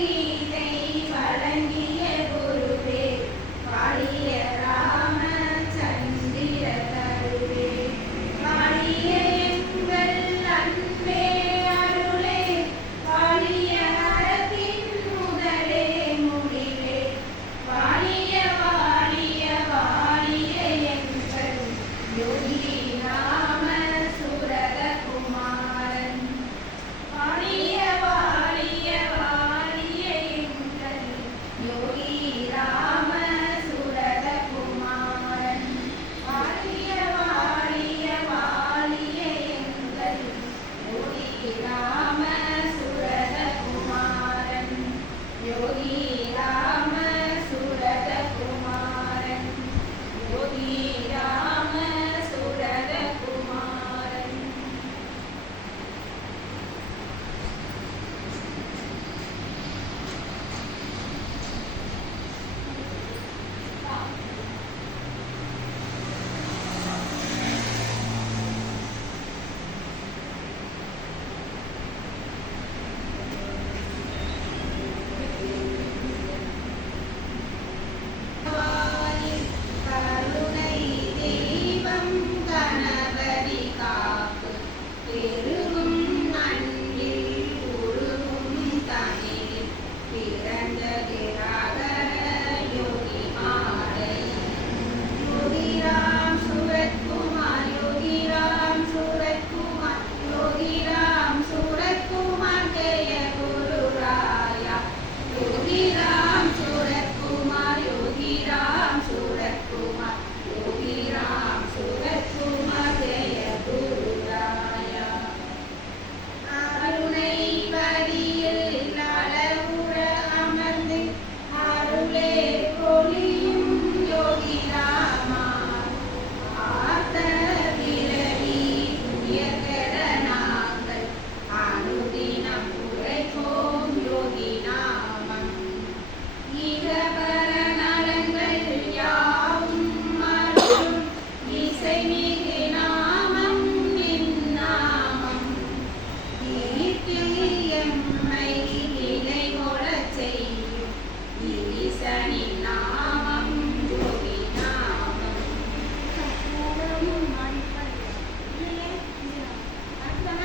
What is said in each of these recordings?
கீதை வழங்கிய குருவே வாழிய ராமச்சந்திர கருவே வாழிய எங்கள் அன்பே அருளே வாழிய அறத்தின் முதலே முடிவே வாழிய வாழிய வாழிய எங்கள் யோகி ராம சுரத குமாரன் வாழிய வாழிய வாழிய எங்கள் யோகி ராம சுரத குமாரன் வாழிய வாழிய வாழிய எங்கள் யோகி ராம சுரத குமாரன் யோகி ராம சுரத குமாரன் யோகி ராம சுரத குமாரன் கருணை தெய்வம் கணபதி காப்பு பெருகும் அன்பில் உருகும் தனில் பிறந்தது அகர யோகி மாலை யோகி ராம் சூரத்குமார் யோகி ராம் சூரத்குமார் யோகி ராம் சூரத்குமார் ஜெய குரு ராயா யோகி ராம் சூரத்குமார் யோகி ராம் சூரத்குமார் யோகி ராம் சூரத்குமார் ஜெய குரு ராயா அருணை பதியில் அளவுற அமர்ந்து அருளே பொழியும் யோகி ராமா ஆர்த்த விரவி துயர்கட நாங்கள் அனுதினம் உரைப்போம் யோகி நாமம் இகபர நலங்கள் யாவும் அருளும் இசைமிகு நாமம் நின் நாமம் ஈட்டில் எம்மை நிலை கொளச் செய்யும் ஈசனின் நாமம் யோகி நாமம் கற்பூரமும் அடிப்படை இல்லையே அடுத்தவன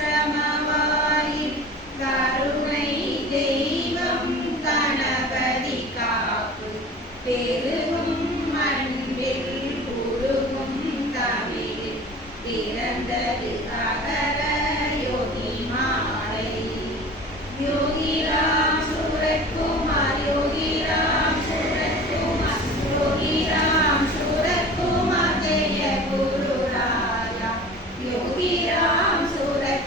ஆசிரமவாயில் கருணை தெய்வம் கணபதி காப்பு பெருகும் அன்பில் உருகும் தமிழில் பிறந்தது அகர யோகி மாலை யோகி ராம் சூரத்குமார் யோகி ராம் சூரத்குமார் யோகி ராம் சூரத்குமார் ஜெய குரு ராயா யோகி ராம் சூரத்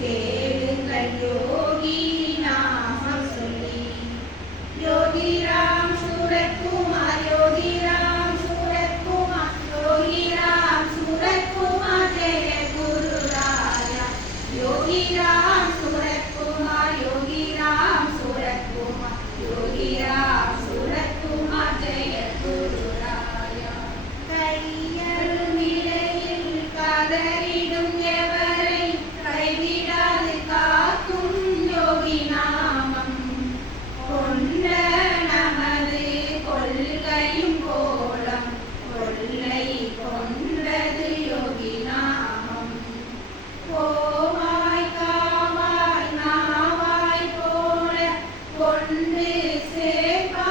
கேளுங்கள் யோகி நாமம் சொல்லி. யோகி ராம் சூரத்குமார், யோகி ராம் சூரத்குமார், யோகி ராம் சூரத்குமார், ஜெய குரு ராயா. யோகி ராம் சூரத்குமார், யோகி ராம் சூரத்குமார், யோகி ராம் சூரத்குமார், ஜெய குரு ராயா. கையரும் நிலையில் காதலிடும் எவரை கைவிடாது காக்கும் யோகி நாமம். கொண்ட நமது கொள்கையும் கோலம் கொள்ளை கொண்டது யோகி நாமம். கோவாய் காவாய் நாவாய் போல கொண்டு சேர்ப்பாய்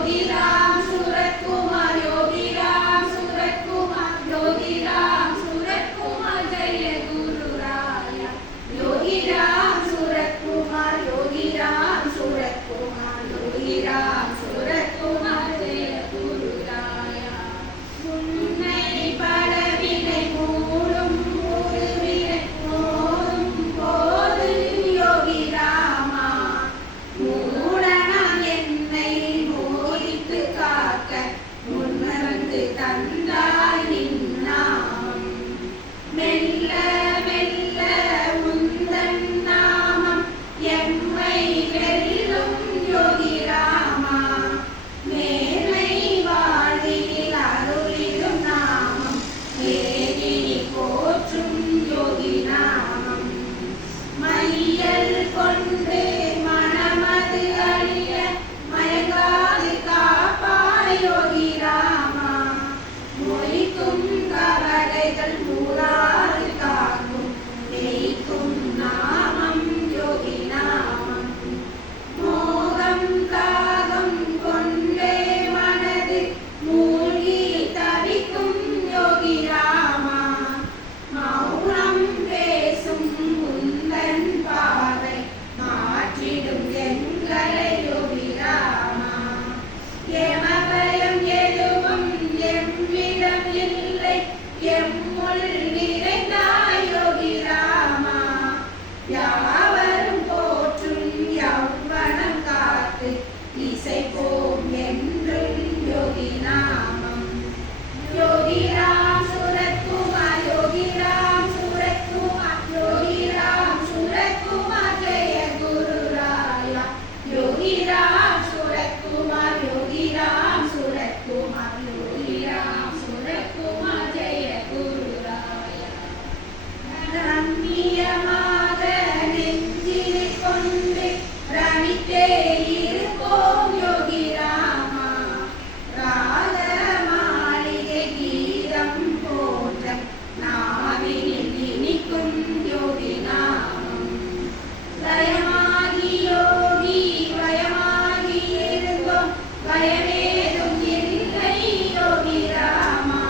योगी राम सूरत कुमार, योगी राम सूरत कुमार, योगी राम सूरत कुमार जय गुरु राया। योगी राम सूरत कुमार, योगी राम सूरत कुमार, योगी राम सूरत कुमार जय गुरु राया। उन्नै பலவினை மூடும் உருவினை மோதும் போது யோகி ராமா, மூடனாம் என்னை மோதித்து காக்க முன்வந்து தந்தாய் நின் நாமம். மெல்ல மெல்ல உந்தன் நாமம் எம்மை வெல்லும் யோகி ராமா, மேன்மை வாழ்வில் அருளிடும் நாமம் ஏகினி போற்றும் யோகி நாமம். மையல் கொண்டு மனமது அழிய மயங்காது காப்பாய் யோகி ராமா, மொய்க்கும் கவலைகள் மூடாது காக்கும் ஜெயிக்கும் நாமம் யோகி நாமம். மோகம் தாகம் கொண்டே மனது மூழ்கி தவிக்கும் யோகி ராமா, மௌனம் பேசும் உந்தன் பாவை மாற்றிடும் எங்களை யோகி ராமா. எமபயம் எதுவும் எம்மிடம் இல்லை, எம்முள் நிறைந்தாய் யோகி ராமா, யாவரும் போற்றும் யௌவனம் காத்து இசைப்போம் என்றும் யோகி நாமம். योगी राम सूरत कुमार, योगी राम सूरत कुमार, योगी राम सूरत कुमार जय गुरु राया। योगी राम सूरत कुमार, योगी राम सूरत कुमार, योगी राम सूरत कुमार जय गुरु राया। ரம்மியமாக நெஞ்சில் கொண்டு ரமித்தே இருப்போம் யோகி ராமா, ராக மாளிகை கீதம் போன்ற நாவினில் இனிக்கும் யோகி நாமம். லயமாகி யோகி வயமாகி இருந்தோம், பயமேதும் இல்லை யோகி ராமா,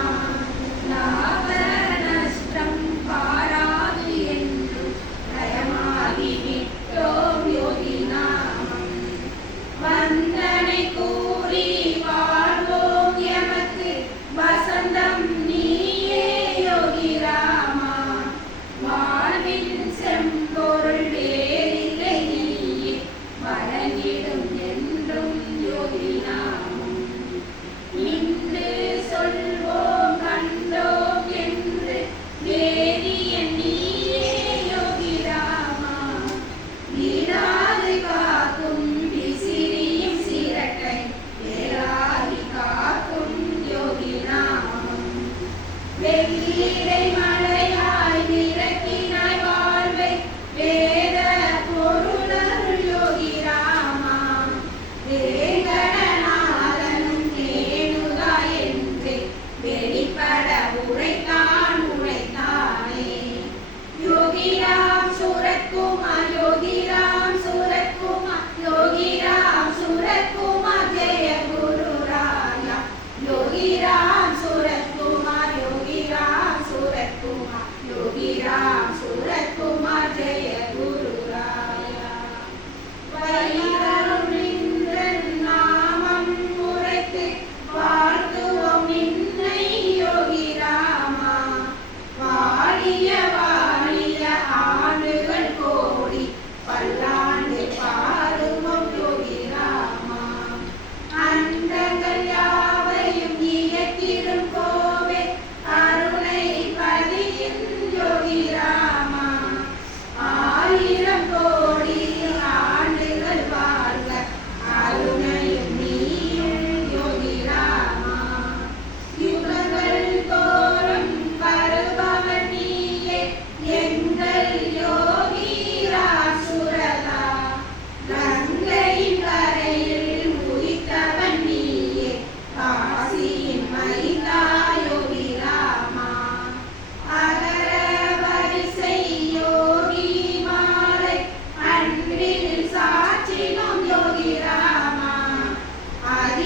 லாப நஷ்டம் பாராது என்று லயமாகி விட்டோம் யோகி நாமம். வந்தனை கூறி வாழ்வோம் எமக்கு வசந்தம் நீயே யோகி ராமா, வாழ்வின் செம்பொருள் வேறில்லை நீயே வழங்கிடும் என்றும் யோகி நாமம். இன்று சொல்வோம் கண்டோம் என்று வேதியன் நீயே யோகி ராமா, விடாது காக்கும் விசிறியும் சிரட்டையும்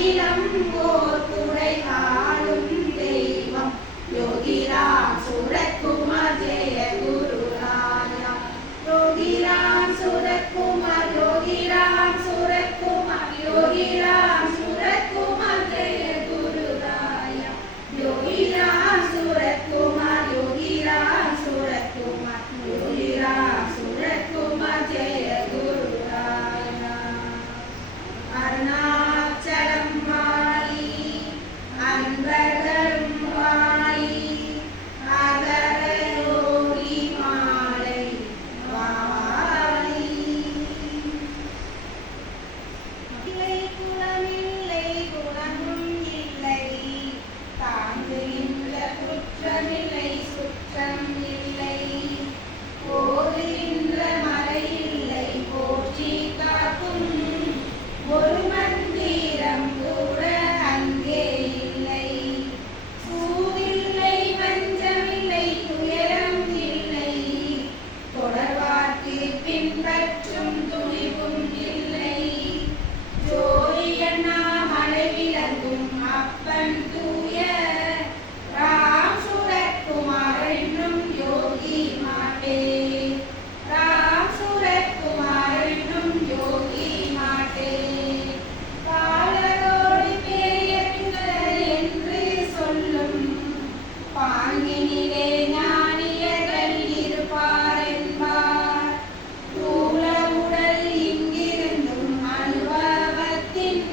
அகிலம் ஓர் குடைகாலும் தெய்வம் யோகிராம் சூரத்குமார் ஜெய குருராயா யோகிராம் சூரத்குமார் யோகிராம் சூரத்குமார் யோகிராம் சூரத்குமார் ஜெய குருராயா யோகிராம் சூரத்குமார் யோகிராம் சூரத்குமார் யோகிராம் சூரத்குமார் ஜெய குருராயா அருணாச்சலம் வாழி அன்பர்களும் வாழி அகர யோகி மாலை வாழி இல்லை குலமில்லை குணமும் இல்லை தாங்குகின்ற குற்றமில்லை சுற்றம் இல்லை போதுகின்ற மலை இல்லை போற்றி காக்கும் ஒரு மந்திரம் கூட அங்கே இல்லை சூதில்லை வஞ்சமில்லை துயரம் இல்லை தொடர்வாக்கு பின்பற்றும் துணிவும் இல்லை ஜோதியண்ணா மலை விளங்கும் அப்பன் தூய ராம் சூரத்குமார் என்னும் யோகி மாட்டே ராம் சூரத்குமார் என்னும் யோகி மாட்டே பாலரோடு பெரியவர்கள் என்று சொல்லும் பாங்கினிலே ஞானியர்கள் இருப்பார் என்பார் தூல உடல் இங்கிருந்தும் அனுபவத்தின்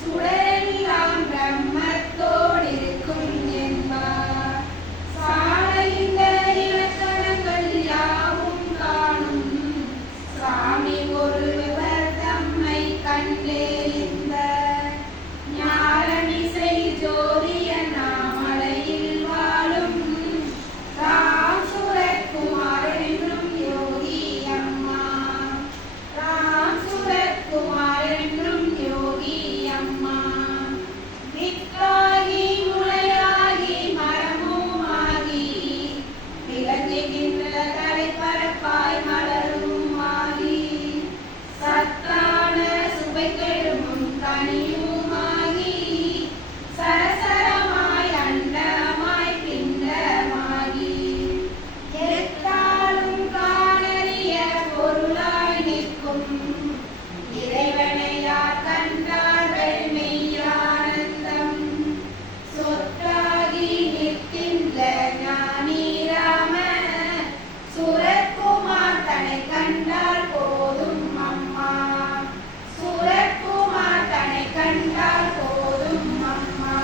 சுடரெல்லாம் பிரம்மத்தோடிருக்கும் என்பார் சாலைந்த இலக்கணங்கள் யாவும் காணும் சாமி ஒருவர் தம்மை கண்டே இந்த ஞானமிசை ஜோதியண்ணா மலையில் வாழும் ராம் சூரத்குமார் என்னும் யோகி அம்மா ராம் சூரத்குமார் என்னும் யோகி அம்மா வித்தாகி முளையாகி மரமுமாகி விளங்குகின்ற தலைப்பரப்பாய் மலரும் ஆகி சத்தான சுவை கெழுமும் கனியுமாகி சரசரமாய் அண்டமாய் பிண்டமாகி எத்தாலும் காணறிய பொருளாய் நிற்கும் இறைவனை யார் கண்டார்கள் மெய்யானந்தம் சொற்றாகி நிற்கின்ற ஞானி ராம சூரத்குமார் தன்னை கண்டால் போதும் அம்மா சூரத்குமார் தன்னை கண்டால் போதும் அம்மா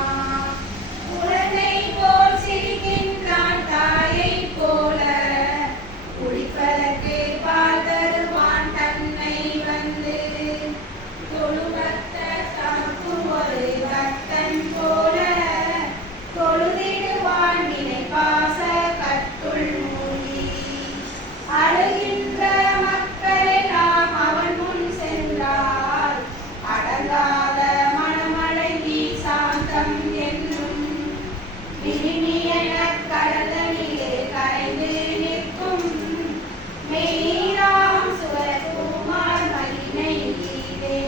குழந்தை போல் சிரிக்கின்றான் தாயை போல குடிப்பதற்கு பால் தருவான் தன்னை வந்து தொழுவத்த தமக்கும் ஒரு பக்தன் போல தொழுதிடுவான் நினைப்பாச கட்டுள் மூழ்கி அழுகின்ற மக்களெல்லாம் அவன் முன் சென்றால் அடங்காத மனமடங்கி சாந்தம் என்னும் விரிமியன கடலிலே கரைந்து நிற்கும் மெய்ராம் சூரத்குமார் மகிமை ஈடே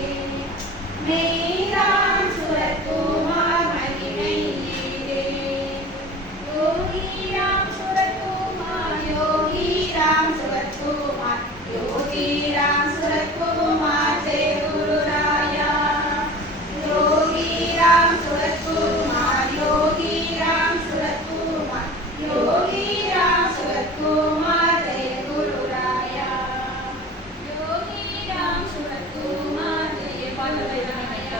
மெய்ராம் சூரத்குமார் மகிமை ஈடே யோகி ராம் சூரத்குமார் யோகி ராம் சூரத்குமார் யோகி ராம் சூரத்குமார் ஜெய குருராயா யோகி ராம் சூரத்குமார் யோகி ராம் சூரத்குமார் யோகி ராம் சூரத்குமார் ஜெய குருராயா யோகி ராம் சூரத்குமார் ஜெய குருராயா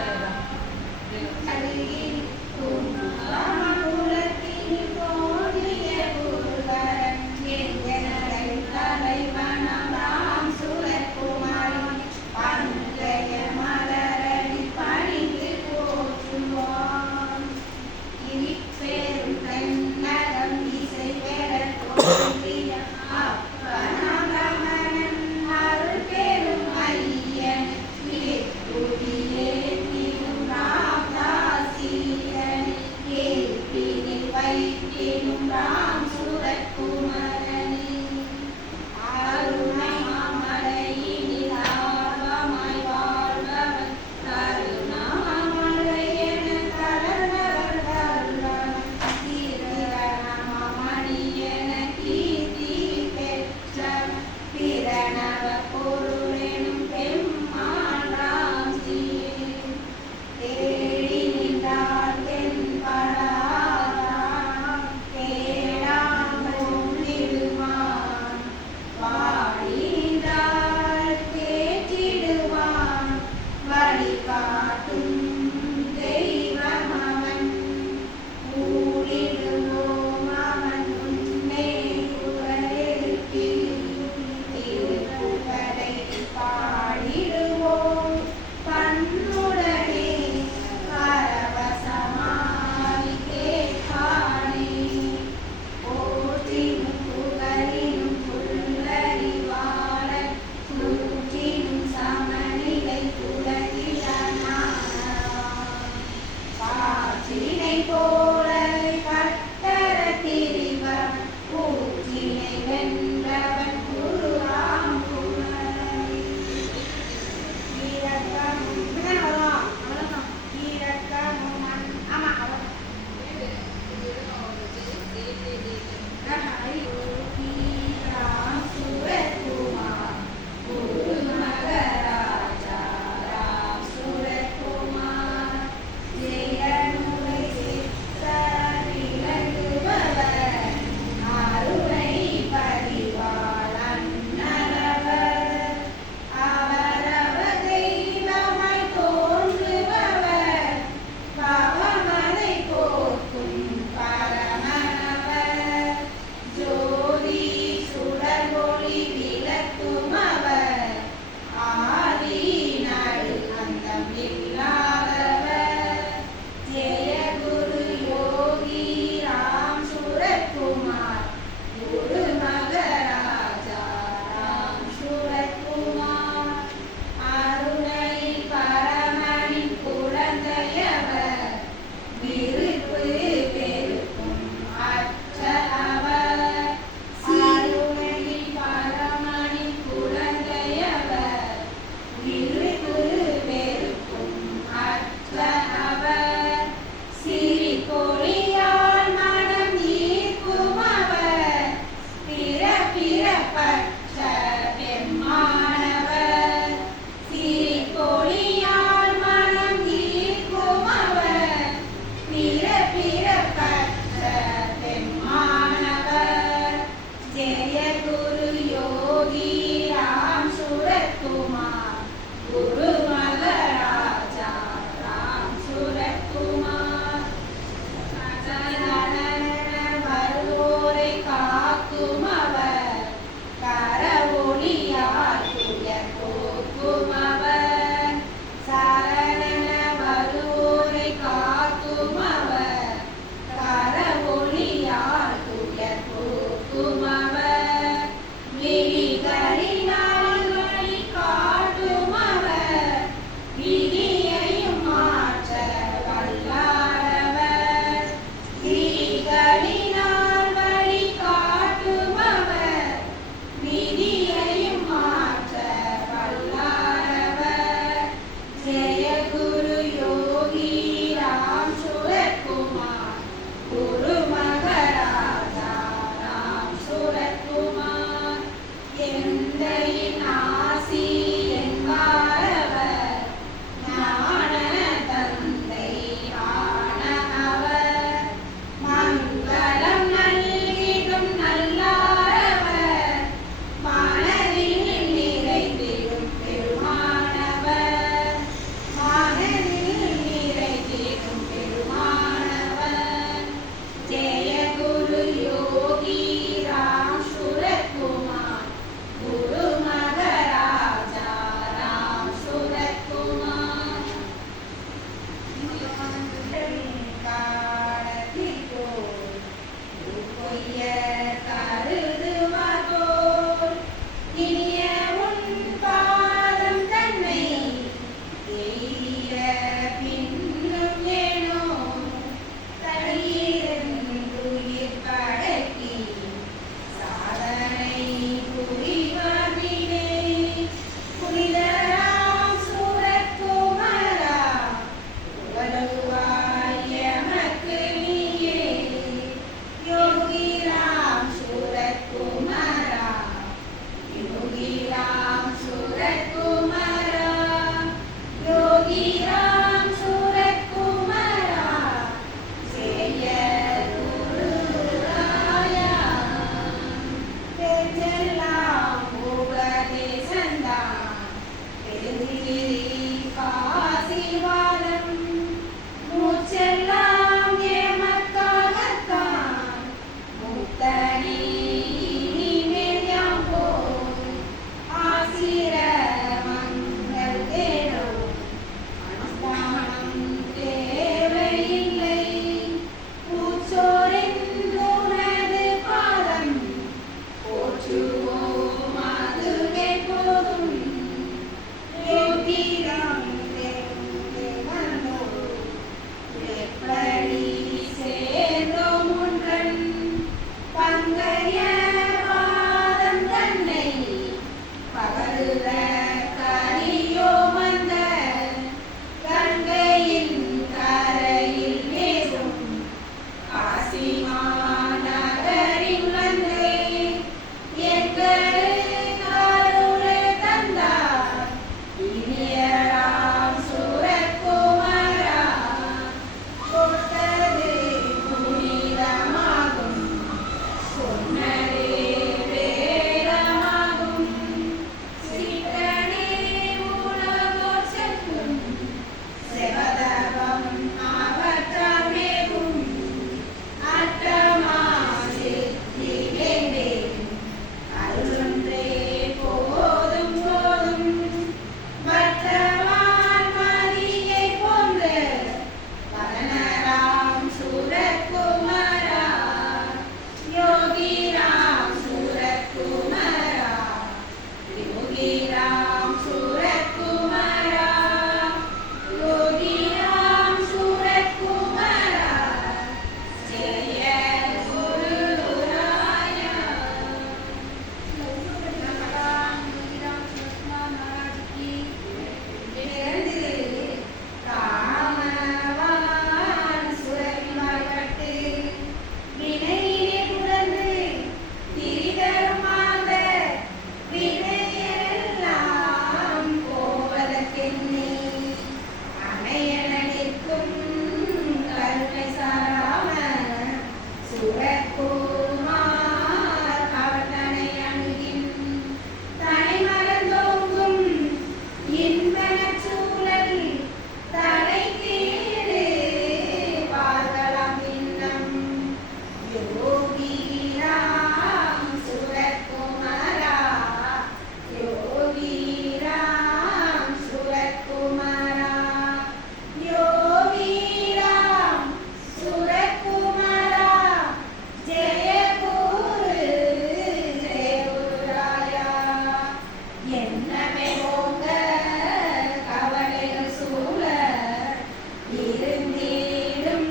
இருந்திடும்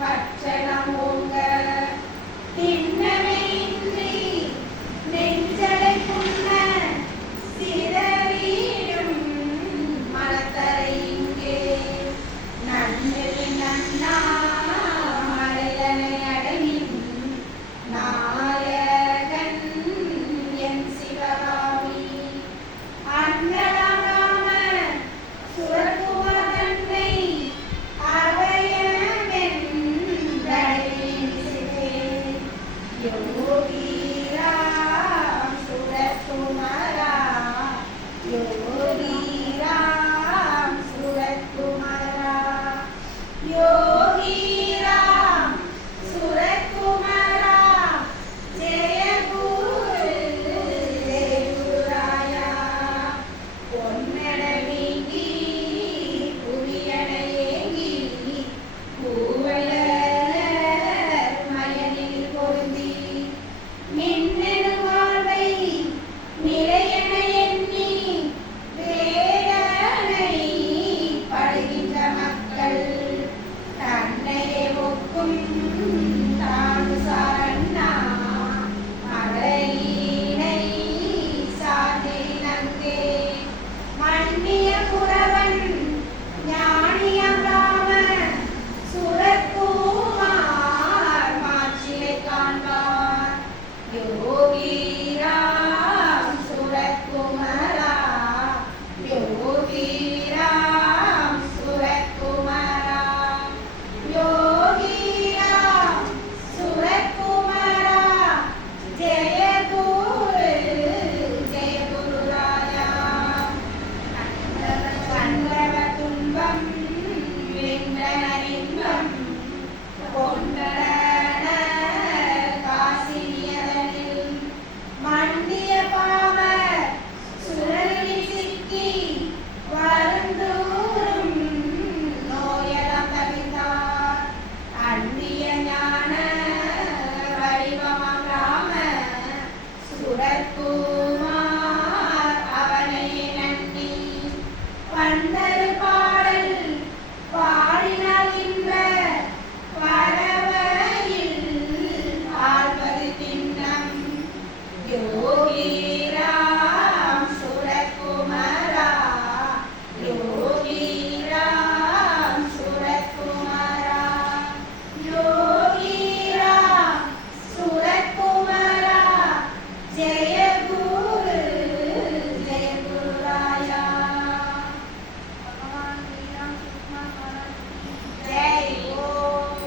பட்சணம் ஓங்க திண்ணமையின்றி நெஞ்சடை புண்ண சிதறிடும் மலத்தரை இங்கே நன்னில் நன்னா மலைதனை அடையின் நாயகன் என் சிவகாமி அண்ணலாம சுரகுமரன்னை அவையமென் தடையினிசே யோகிராம் சுரகுமரா யோகிராம் சுரகுமரா யோகிராம் சுரகுமரா ஜெய குரு தேவராயா பொன்னடமீங்கி புவியடையேங்கி பூவலர் மயனில் பொருந்தி மின்னெனும் வாழ்வை நிலையென எண்ணி வேதனை படுகின்ற மக்கள் தன்னையே ஒக்கும் தாழ்வு சாரண்ணா மலையினை சார்ந்தினங்கே மன்னிய குறவன் ஞானியம் ராம சுரக்குமார் மாட்சியை காண்பார் யோகிராம் சுரக்குமரா யோகிராம் சுரக்குமரா யோகிராம் சுரக்குமரா ஜெய குரு ராயா கண்டவ துன்பம் வென்றனர் இன்பம் கொண்டன காசினியதனில் மண்டிய பாவ சுழலில் சிக்கி வருந்தூரும் நோயலம் தவிர்த்தார் அண்டிய ஞான வடிவமாம் ராம சுரக்குமார் அவனை நன்னி பண்டரு பாடல் பாடினால் இன்ப பரவையில் ஆழ்வது திண்ணம் யோகிராம் சுரகுமரா யோகிராம் சுரகுமரா யோகிராம் சுரகுமரா ஜெய குரு ராயா भगवान श्री राम सुकुमार महाराज की जय ओम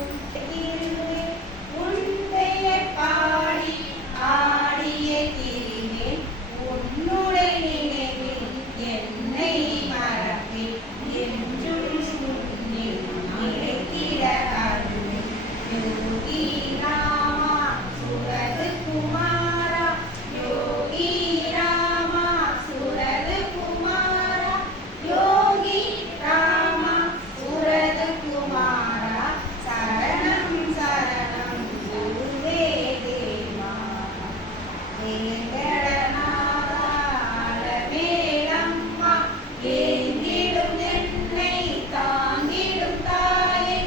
உன்னைய பாடி ஆடிய திரினேன் உன்னுடைய நினைவில் என்னை மறப்பேன் என்றும் உன்னில் நிலைத்திட அருள் யோகி ராமா சுரது குமாரா யோகி ராமா சுரது குமாரா யோகி ராமா சுரது குமாரா சரணம் சரணம் குருவே தேவா வேங்கடநாதமேலம்மா ஏங்கிடும் என்னை தாங்கிடும் தாயே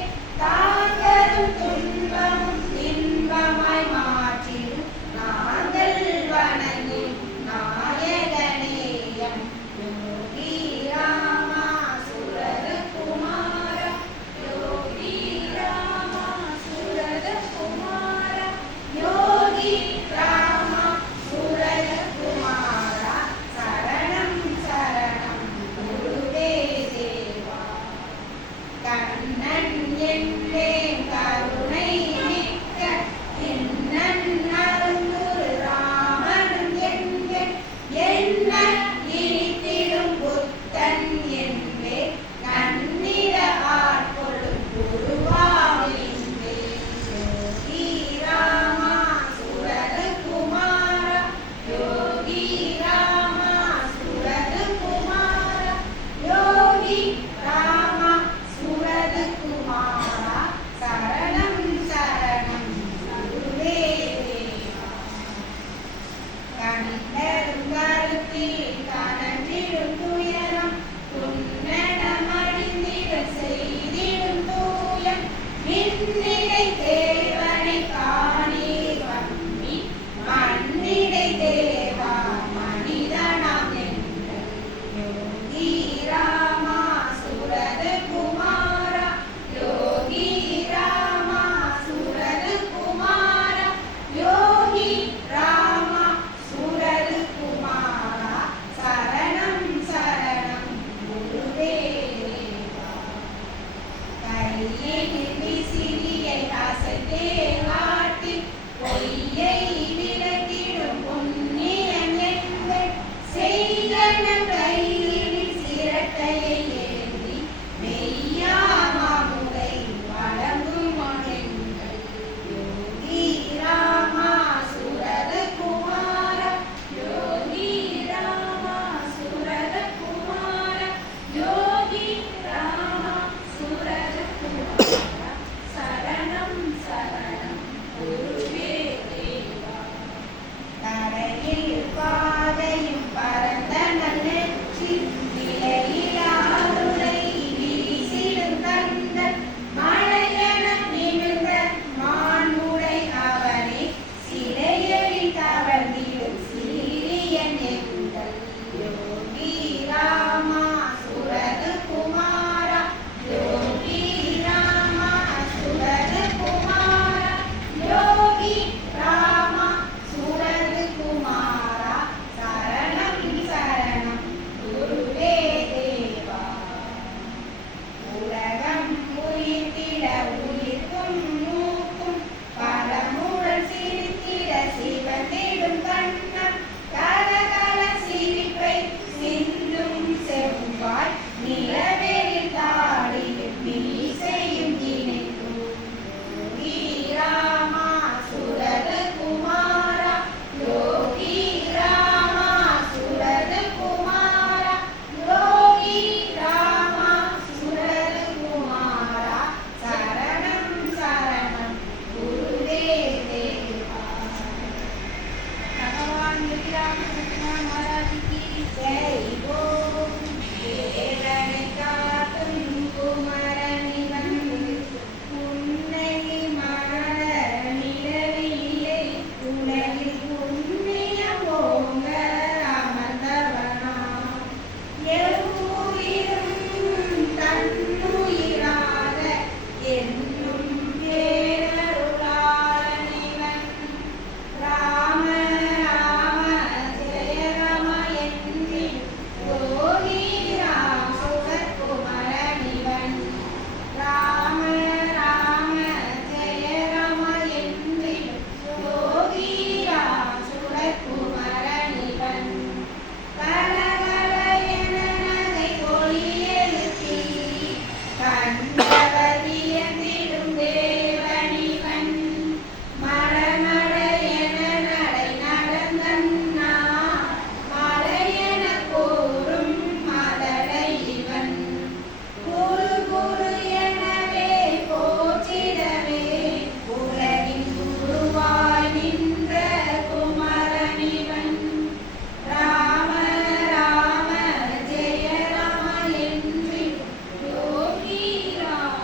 தாங்கரும் துன்பமும் இன்பமாய் மாற்றிடும் நாங்கள் வணங்கும் நாயகனேயம் யோகி ராமா சுரது குமாரா யோகி ராமா சுரது குமாரா யோகி ராமா சுரது குமாரா சரணம் சரணம் குருவே தேவா கண்ணன் என்றே கருணை மிக்க என்னன் அருந்துரு ராமன் என்கே என்ன இனித்திடும் புத்தன் என்பே கண்ணிட ஆட்கொள்ளும் குருவாவிலின்றே யோகி ராமா சுரது குமாரா யோகி ராமா சுரது குமாரா யோகி ராமா சுரது குமாரா அசைத்தே காட்டி பொய்யை விளக்கிடும் பொன்னியன் எங்கள் செய்யன கையில் சிரட்டையை ஏந்தி மெய்யாமாமுதை வழங்கும் எங்கள் யோகி ராமா சுரத குமார யோகி ராமா சுரத குமார யோகி ராமா சுரத குமார சரணம் சரணம் குருவே தேவா. தரையில் பாதையும் பரந்த நெற்றி நிலையிலாருளை வீசிடும் தந்தன் மழையென நிமிர்ந்த மான்முடை அவனே சிலையடி தவழ்ந்திடும் சீரியன் எங்கள் யோகி ராமா சுரத குமாரா யோகி ராமா சுரத குமாரா யோகி ராமா சுரத குமாரா சரணம் சரணம் குருவே தேவா. உலகம் உயிர்த்திட உயிர்க்கும் மூக்கும் பலமுடன் சிரித்திட சிவந்திடும் கண்ணம் கலகல சிரிப்பை சிந்தும் செவ்வாய் நிலவெளில் தாடியும் மீசையும் இணைக்கும் யோகி ராமா சுரத குமாரா யோகி ராமா சுரத குமாரா யோகி ராமா சுரத குமாரா சரணம் சரணம் குருவே தேவா. भगवान योगी राम कृष्ण महाराज की जय बोल. வேலனை காக்கும் குமரனிவன் உன்னை மலர நிலவிலே உலகில் புண்ணியம் ஓங்க அமர்ந்தவனாம். எவ்வுயிரும் தன்னுயிராக என்னும் பேரருளாளனிவன். ராம ராம ஜெய ராம என்றின் யோகி ராம் சுரகுமரனிவன். ராம ராம ஜெய ராம என்றின் யோகி ராம் சுரகுமரனிவன். கலகல என நகை ஒளி எழுப்பி கண்டவர் வியந்திடும் தேவனிவன். மடமட என நடை நடந்தன்னா மலையென கூறும் மதலை இவன். குரு குரு எனவே போற்றிடவே உலகின் குருவாய் நின்ற குமரனிவன். ராம ராம ஜெய ராம என்றிடும் யோகி ராம்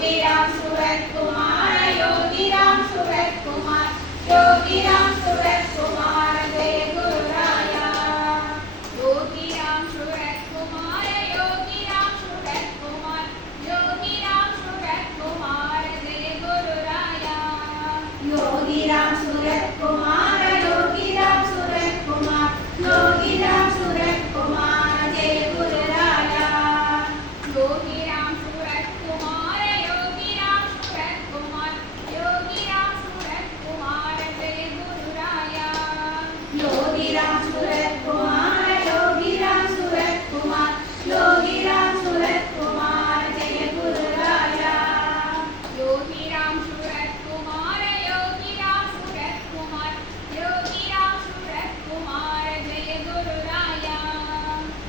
योगी राम सूरत कुमार योगी राम सूरत कुमार योगी राम सूरत कुमार जय गुरु राया योगी राम सूरत कुमार योगी राम सूरत कुमार योगी राम सूरत कुमार जय गुरु राया योगी राम सूरत कुमार योगी राम सूरत कुमार योगी राम सूरत कुमार जय गुरु राया योगी राम सूरत कुमार योगी राम सूरत कुमार योगी राम सूरत कुमार जय गुरु राया योगी राम सूरत कुमार योगी राम सूरत कुमार योगी राम सूरत कुमार जय गुरु राया योगी राम सूरत कुमार योगी राम सूरत कुमार योगी राम सूरत कुमार जय गुरु राया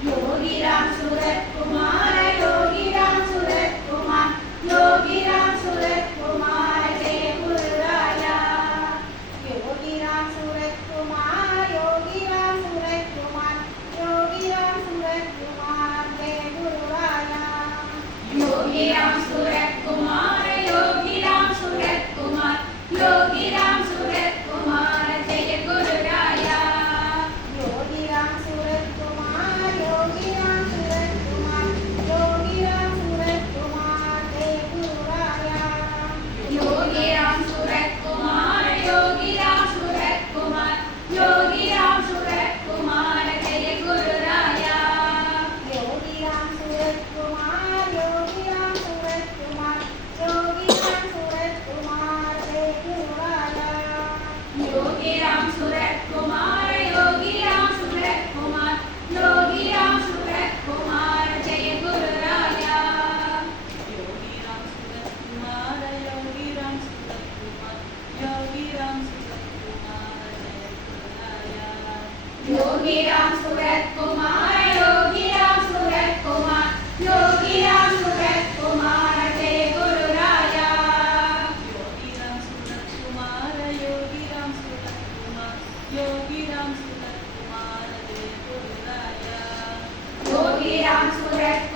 योगी राम सूरत कुमार योगी राम सूरत कुमार योगी राम सूरत कुमार जय गुरु राया योगी राम सूरत कुमार योगी राम सूरत कुमार योगी राम सूरत कुमार जय गुरु राया योगी राम सूरत कुमार योगी राम सूरत कुमार योगी राम सूरत कुमार जय गुरु राया योगी राम सूरत कुमार योगी राम सूरत कुमार योगी राम सूरत कुमार जय गुरु राया योगी राम सूरत कुमार योगी राम सूरत कुमार योगी राम सूरत कुमार जय गुरु राया योगी राम सूरत कुमार योगी राम सूरत कुमार योगी राम सूरत कुमार जय गुरु राया योगी राम सूरत कुमार योगी राम सूरत कुमार योगी राम सूरत कुमार जय गुरु राया योगी राम सूरत कुमार योगी राम सूरत कुमार योगी राम सूरत कुमार जय गुरु राया योगी राम सूरत कुमार योगी राम सूरत कुमार योगी राम सूरत कुमार जय गुरु राया योगी राम सूरत कुमार योगी राम सूरत कुमार योगी राम सूरत कुमार जय गुरु राया योगी राम सूरत